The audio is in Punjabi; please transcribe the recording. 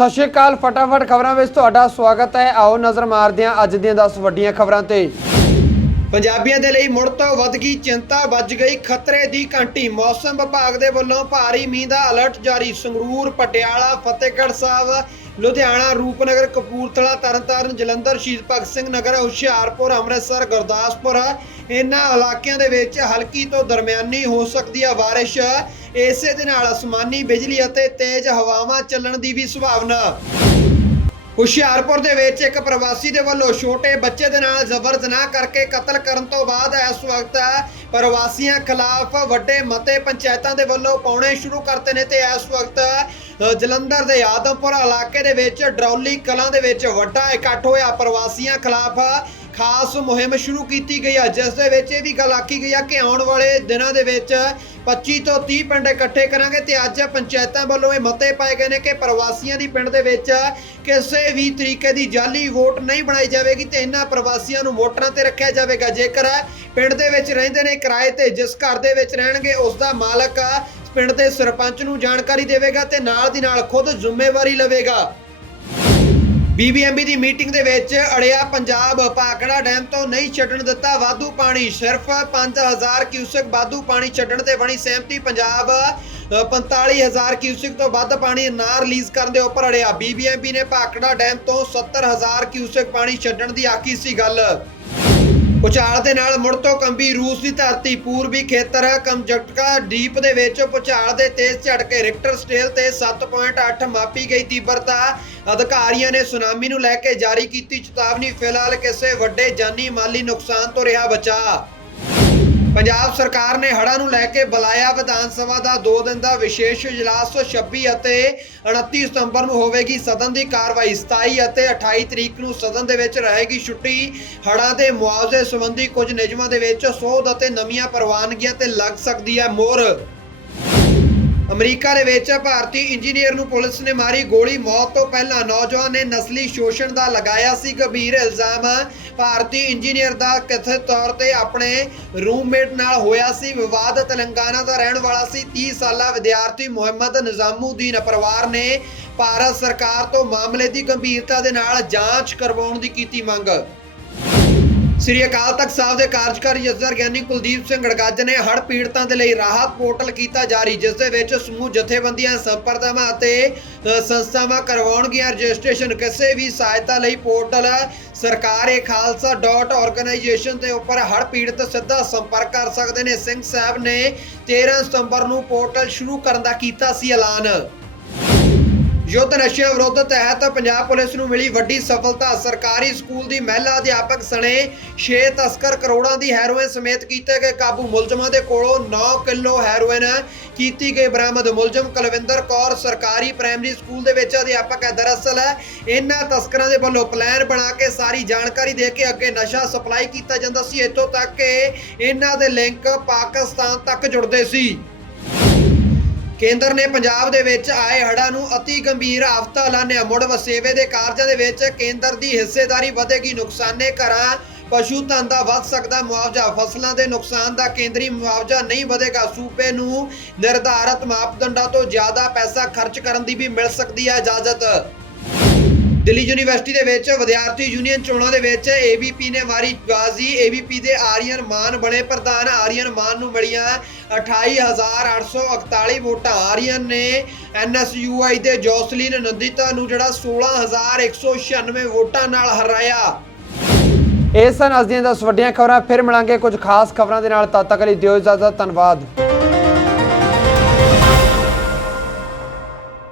ਸਤਿ ਸ਼੍ਰੀ ਅਕਾਲ, ਫਟਾਫਟ ਖਬਰਾਂ ਵਿੱਚ ਤੁਹਾਡਾ ਸਵਾਗਤ ਹੈ। ਆਓ ਨਜ਼ਰ ਮਾਰਦੇ ਹਾਂ ਅੱਜ ਦੀਆਂ 10 ਵੱਡੀਆਂ ਖਬਰਾਂ ਤੇ। ਪੰਜਾਬੀਆਂ ਦੇ ਲਈ ਮੁੜ ਤੋਂ ਵੱਧ ਗਈ ਚਿੰਤਾ ਵੱਜ ਗਈ ਖਤਰੇ ਦੀ ਘੰਟੀ। ਮੌਸਮ ਵਿਭਾਗ ਦੇ ਵੱਲੋਂ ਭਾਰੀ ਮੀਂਹ ਦਾ ਅਲਰਟ ਜਾਰੀ। ਸੰਗਰੂਰ, ਪਟਿਆਲਾ, ਫਤਿਹਗੜ੍ਹ ਸਾਹਿਬ, ਲੁਧਿਆਣਾ, ਰੂਪਨਗਰ, ਕਪੂਰਥਲਾ, ਤਰਨਤਾਰਨ, ਜਲੰਧਰ, ਸ਼ਹੀਦ ਭਗਤ ਸਿੰਘ ਨਗਰ, ਹੁਸ਼ਿਆਰਪੁਰ, ਅੰਮ੍ਰਿਤਸਰ, ਗੁਰਦਾਸਪੁਰ। ਇਹਨਾਂ ਇਲਾਕਿਆਂ ਦੇ ਵਿੱਚ ਹਲਕੀ ਤੋਂ ਦਰਮਿਆਨੀ ਹੋ ਸਕਦੀ ਹੈ ਬਾਰਿਸ਼। ਇਸੇ ਦੇ ਨਾਲ ਅਸਮਾਨੀ ਬਿਜਲੀ ਅਤੇ ਤੇਜ਼ ਹਵਾਵਾਂ ਚੱਲਣ ਦੀ ਵੀ ਸੰਭਾਵਨਾ। ਹੁਸ਼ਿਆਰਪੁਰ ਦੇ ਵਿੱਚ ਇੱਕ ਪ੍ਰਵਾਸੀ ਦੇ ਵੱਲੋਂ ਛੋਟੇ ਬੱਚੇ ਦੇ ਨਾਲ ਜ਼ਬਰ ਜਨਾਹ ਕਰਕੇ ਕਤਲ ਕਰਨ ਤੋਂ ਬਾਅਦ ਇਸ ਵਕਤ ਪ੍ਰਵਾਸੀਆਂ ਖਿਲਾਫ ਵੱਡੇ ਮਤੇ ਪੰਚਾਇਤਾਂ ਦੇ ਵੱਲੋਂ ਪਾਉਣੇ ਸ਼ੁਰੂ ਕਰਤੇ ਨੇ ਤੇ ਇਸ ਵਕਤ ਜਲੰਧਰ ਦੇ ਆਦਮਪੁਰ ਇਲਾਕੇ ਦੇ ਵਿੱਚ ਡਰੌਲੀ ਕਲਾਂ ਦੇ ਵਿੱਚ ਵੱਡਾ ਇਕੱਠ ਹੋਇਆ। ਪ੍ਰਵਾਸੀਆਂ ਖਿਲਾਫ ਖਾਸ ਮੁਹਿੰਮ ਸ਼ੁਰੂ ਕੀਤੀ ਗਈ ਹੈ ਜਿਸ ਦੇ ਵਿੱਚ ਇਹ ਵੀ ਗੱਲ ਆਖੀ ਗਈ ਹੈ ਕਿ ਆਉਣ ਵਾਲੇ ਦਿਨਾਂ ਦੇ ਵਿੱਚ 25 ਤੋਂ 30 ਪਿੰਡ ਇਕੱਠੇ ਕਰਾਂਗੇ ਤੇ ਅੱਜ ਪੰਚਾਇਤਾਂ ਵੱਲੋਂ ਇਹ ਮਤੇ ਪਾਏ ਗਏ ਨੇ ਕਿ ਪ੍ਰਵਾਸੀਆਂ ਦੀ ਪਿੰਡ ਦੇ ਵਿੱਚ ਕਿਸੇ ਵੀ ਤਰੀਕੇ ਦੀ ਜਾਲੀ ਵੋਟ ਨਹੀਂ ਬਣਾਈ ਜਾਵੇਗੀ ਤੇ ਇਹਨਾਂ ਪ੍ਰਵਾਸੀਆਂ ਨੂੰ ਵੋਟਰਾਂ ਤੇ ਰੱਖਿਆ ਜਾਵੇਗਾ। ਜੇਕਰ ਪਿੰਡ ਦੇ ਵਿੱਚ ਰਹਿੰਦੇ ਨੇ ਕਿਰਾਏ ਤੇ ਜਿਸ ਘਰ ਦੇ ਵਿੱਚ ਰਹਿਣਗੇ, ਉਸ ਦਾ ਮਾਲਕ ਪਿੰਡ ਦੇ ਸਰਪੰਚ ਨੂੰ ਜਾਣਕਾਰੀ ਦੇਵੇਗਾ ਤੇ ਨਾਲ ਦੀ ਨਾਲ ਖੁਦ ਜ਼ਿੰਮੇਵਾਰੀ ਲਵੇਗਾ। ਬੀਬੀਐਮਬੀ ਦੀ ਮੀਟਿੰਗ ਦੇ ਵਿੱਚ ਅੜਿਆ ਪੰਜਾਬ ਭਾਖੜਾ ਡੈਮ ਤੋਂ ਨਹੀਂ ਛੱਡਣ ਦਿੱਤਾ ਵਾਧੂ ਪਾਣੀ ਸਿਰਫ 5000 ਕਿਊਸਕ ਵਾਧੂ ਪਾਣੀ ਛੱਡਣ ਤੇ ਬਣੀ ਸਹਿਮਤੀ। ਪੰਜਾਬ ਅ, 45000 ਕਿਊਸਿਕ ਤੋਂ ਵੱਧ ਪਾਣੀ ਨਾ ਰਿਲੀਜ਼ ਕਰਨ ਦੇ ਉੱਪਰ ਅੜਿਆ। ਬੀਬੀਐਮਬੀ ਨੇ ਭਾਖੜਾ ਡੈਮ ਤੋਂ 70000 ਕਿਊਸਕ ਪਾਣੀ ਛੱਡਣ ਦੀ ਆਖੀ ਸੀ ਗੱਲ। ਭੁਚਾਲ ਦੇ ਨਾਲ ਮੁੜ ਤੋਂ ਕੰਬੀ ਰੂਸ ਦੀ ਧਰਤੀ, ਪੂਰਬੀ ਖੇਤਰ ਕਮਜਟਕਾ ਡੀਪ ਦੇ ਵਿੱਚ ਭੁਚਾਲ ਦੇ ਤੇਜ਼ ਝਟਕੇ, ਰਿਕਟਰ ਸਟੇਲ ਤੇ 7.8 ਮਾਪੀ ਗਈ ਤੀਬਰਤਾ ਅਧਿਕਾਰੀਆਂ ਨੇ ਸੁਨਾਮੀ ਨੂੰ ਲੈ ਕੇ ਜਾਰੀ ਕੀਤੀ ਚੇਤਾਵਨੀ। ਫਿਲਹਾਲ ਕਿਸੇ ਵੱਡੇ ਜਾਨੀ ਮਾਲੀ ਨੁਕਸਾਨ ਤੋਂ ਰਿਹਾ ਬਚਾ ਪੰਜਾਬ ਸਰਕਾਰ ਨੇ ਹੜ੍ਹਾਂ ਨੂੰ ਲੈ ਕੇ ਬੁਲਾਇਆ। ਵਿਧਾਨ ਸਭਾ ਦਾ 2 ਦਿਨ ਦਾ ਵਿਸ਼ੇਸ਼ ਇਜਲਾਸ 26 ਅਤੇ 29 ਸਤੰਬਰ ਨੂੰ ਹੋਵੇਗੀ ਸਦਨ ਦੀ ਕਾਰਵਾਈ। 27 ਅਤੇ 28 ਤਰੀਕ ਨੂੰ ਸਦਨ ਦੇ ਵਿੱਚ ਰਹੇਗੀ ਛੁੱਟੀ। ਹੜ੍ਹਾਂ ਦੇ ਮੁਆਵਜ਼ੇ ਸੰਬੰਧੀ ਕੁਝ ਨਿਯਮਾਂ ਦੇ ਵਿੱਚ ਸੋਧ ਅਤੇ ਨਵੀਆਂ ਪ੍ਰਵਾਨਗੀਆਂ ਤੇ ਲੱਗ ਸਕਦੀ ਹੈ ਮੋਹਰ। ਅਮਰੀਕਾ ਦੇ ਵਿੱਚ ਭਾਰਤੀ ਇੰਜੀਨੀਅਰ ਨੂੰ ਪੁਲਿਸ ਨੇ ਮਾਰੀ ਗੋਲੀ। ਮੌਤ ਤੋਂ ਪਹਿਲਾਂ ਨੌਜਵਾਨ ਨੇ ਨਸਲੀ ਸ਼ੋਸ਼ਣ ਦਾ ਲਗਾਇਆ ਸੀ। ਗੰਭੀਰ ਇਲਜ਼ਾਮ ਭਾਰਤੀ ਇੰਜੀਨੀਅਰ ਦਾ ਕਥਿਤ ਤੌਰ ਤੇ ਆਪਣੇ ਰੂਮਮੇਟ ਨਾਲ ਹੋਇਆ ਸੀ। ਵਿਵਾਦ ਤੇਲੰਗਾਨਾ ਦਾ ਰਹਿਣ ਵਾਲਾ ਸੀ। 30 ਸਾਲਾ ਵਿਦਿਆਰਥੀ ਮੁਹੰਮਦ ਨਿਜ਼ਾਮੂਦੀਨ ਪਰਿਵਾਰ ਨੇ ਭਾਰਤ ਸਰਕਾਰ ਤੋਂ ਮਾਮਲੇ ਦੀ ਗੰਭੀਰਤਾ ਦੇ ਨਾਲ ਜਾਂਚ ਕਰਵਾਉਣ ਦੀ ਕੀਤੀ ਮੰਗ। ਸ੍ਰੀ ਅਕਾਲ ਤਖਤ ਸਾਹਿਬ ਦੇ ਕਾਰਜਕਾਰੀ ਜਥੇਦਾਰ ਗਿਆਨੀ ਕੁਲਦੀਪ ਸਿੰਘ ਗੜਗੱਜ ਨੇ ਹੜ੍ਹ ਪੀੜਤਾਂ ਦੇ ਲਈ ਰਾਹਤ ਪੋਰਟਲ ਕੀਤਾ ਜਾਰੀ, ਜਿਸ ਦੇ ਵਿੱਚ ਸਮੂਹ ਜਥੇਬੰਦੀਆਂ, ਸੰਪਰਦਾਵਾਂ ਅਤੇ ਸੰਸਥਾਵਾਂ ਕਰਵਾਉਣਗੀਆਂ। ਰਜਿਸਟ੍ਰੇਸ਼ਨ ਕਿਸੇ ਵੀ ਸਹਾਇਤਾ ਲਈ portal Sarkare Khalsa dot organisation ਦੇ ਉੱਪਰ ਹੜ੍ਹ ਪੀੜਤ ਸਿੱਧਾ ਸੰਪਰਕ ਕਰ ਸਕਦੇ ਨੇ। ਸਿੰਘ ਸਾਹਿਬ ਨੇ 13 ਸਤੰਬਰ ਨੂੰ ਪੋਰਟਲ ਸ਼ੁਰੂ ਕਰਨ ਦਾ ਕੀਤਾ ਸੀ ਐਲਾਨ। ਯੁੱਧ ਨਸ਼ੇ ਵਿਰੁੱਧ ਤਹਿਤ ਪੰਜਾਬ ਪੁਲਿਸ ਨੂੰ ਮਿਲੀ ਵੱਡੀ ਸਫਲਤਾ। ਸਰਕਾਰੀ ਸਕੂਲ ਦੀ ਮਹਿਲਾ ਅਧਿਆਪਕ ਸਣੇ 6 ਤਸਕਰ ਕਰੋੜਾਂ ਦੀ ਹੈਰੋਇਨ ਸਮੇਤ ਕੀਤੇ ਗਏ ਕਾਬੂ। ਮੁਲਜ਼ਮਾਂ ਦੇ ਕੋਲੋਂ 9 ਕਿਲੋ ਹੈਰੋਇਨ ਕੀਤੀ ਗਈ ਬਰਾਮਦ। ਮੁਲਜ਼ਮ ਕੁਲਵਿੰਦਰ ਕੌਰ ਸਰਕਾਰੀ ਪ੍ਰਾਇਮਰੀ ਸਕੂਲ ਦੇ ਵਿੱਚ ਅਧਿਆਪਕ ਹੈ। ਦਰਅਸਲ ਇਹਨਾਂ ਤਸਕਰਾਂ ਦੇ ਵੱਲੋਂ ਪਲਾਨ ਬਣਾ ਕੇ ਸਾਰੀ ਜਾਣਕਾਰੀ ਦੇ ਕੇ ਅੱਗੇ ਨਸ਼ਾ ਸਪਲਾਈ ਕੀਤਾ ਜਾਂਦਾ ਸੀ। ਇੱਥੋਂ ਤੱਕ ਕਿ ਇਹਨਾਂ ਦੇ ਲਿੰਕ ਪਾਕਿਸਤਾਨ ਤੱਕ ਜੁੜਦੇ ਸੀ। ਕੇਂਦਰ ਨੇ ਪੰਜਾਬ ਦੇ ਵਿੱਚ ਆਏ ਹੜ੍ਹਾਂ ਨੂੰ ਅਤੀ ਗੰਭੀਰ ਆਫਤਾ ਐਲਾਨਿਆ। ਮੁੜ ਵਸੇਵੇ ਦੇ ਕਾਰਜਾਂ ਦੇ ਵਿੱਚ ਕੇਂਦਰ ਦੀ ਹਿੱਸੇਦਾਰੀ ਵਧੇਗੀ। ਨੁਕਸਾਨੇ ਘਰਾਂ, ਪਸ਼ੂ ਧਨ ਦਾ ਵੱਧ ਸਕਦਾ ਮੁਆਵਜ਼ਾ, ਫਸਲਾਂ ਦੇ ਨੁਕਸਾਨ ਦਾ ਕੇਂਦਰੀ ਮੁਆਵਜ਼ਾ ਨਹੀਂ ਵਧੇਗਾ। ਸੂਬੇ ਨੂੰ ਨਿਰਧਾਰਤ ਮਾਪਦੰਡਾਂ ਤੋਂ ਜ਼ਿਆਦਾ ਪੈਸਾ ਖਰਚ ਕਰਨ ਦੀ ਵੀ ਮਿਲ ਸਕਦੀ ਹੈ ਇਜਾਜ਼ਤ। ਦਿੱਲੀ ਯੂਨੀਵਰਸਿਟੀ ਦੇ ਵਿੱਚ ਵਿਦਿਆਰਥੀ ਯੂਨੀਅਨ ਚੋਣਾਂ ਦੇ ਵਿੱਚ ਏਬੀਪੀ ਨੇ ਮਾਰੀ ਬਾਜ਼ੀ। ਏਬੀਪੀ ਦੇ ਆਰੀਅਨ ਮਾਨ ਬਣੇ ਪ੍ਰਧਾਨ। ਆਰੀਅਨ ਮਾਨ ਨੂੰ ਮਿਲੀਆਂ 28848 ਵੋਟਾਂ। ਆਰੀਅਨ ਨੇ ਐਨਐਸਯੂਆਈ ਦੇ ਜੋਸਲੀਨ ਨੰਦਿਤਾ ਨੂੰ ਜਿਹੜਾ 16196 ਵੋਟਾਂ ਨਾਲ ਹਰਾਇਆ। ਇਹ ਸਨ ਅੱਜ ਦੀਆਂ 10 ਵੱਡੀਆਂ ਖਬਰਾਂ। ਫਿਰ ਮਿਲਾਂਗੇ ਕੁਝ ਖਾਸ ਖਬਰਾਂ ਦੇ ਨਾਲ। ਤਦ ਤੱਕ ਲਈ ਦਿਓ ਇਜਾਜ਼ਤ। ਧੰਨਵਾਦ।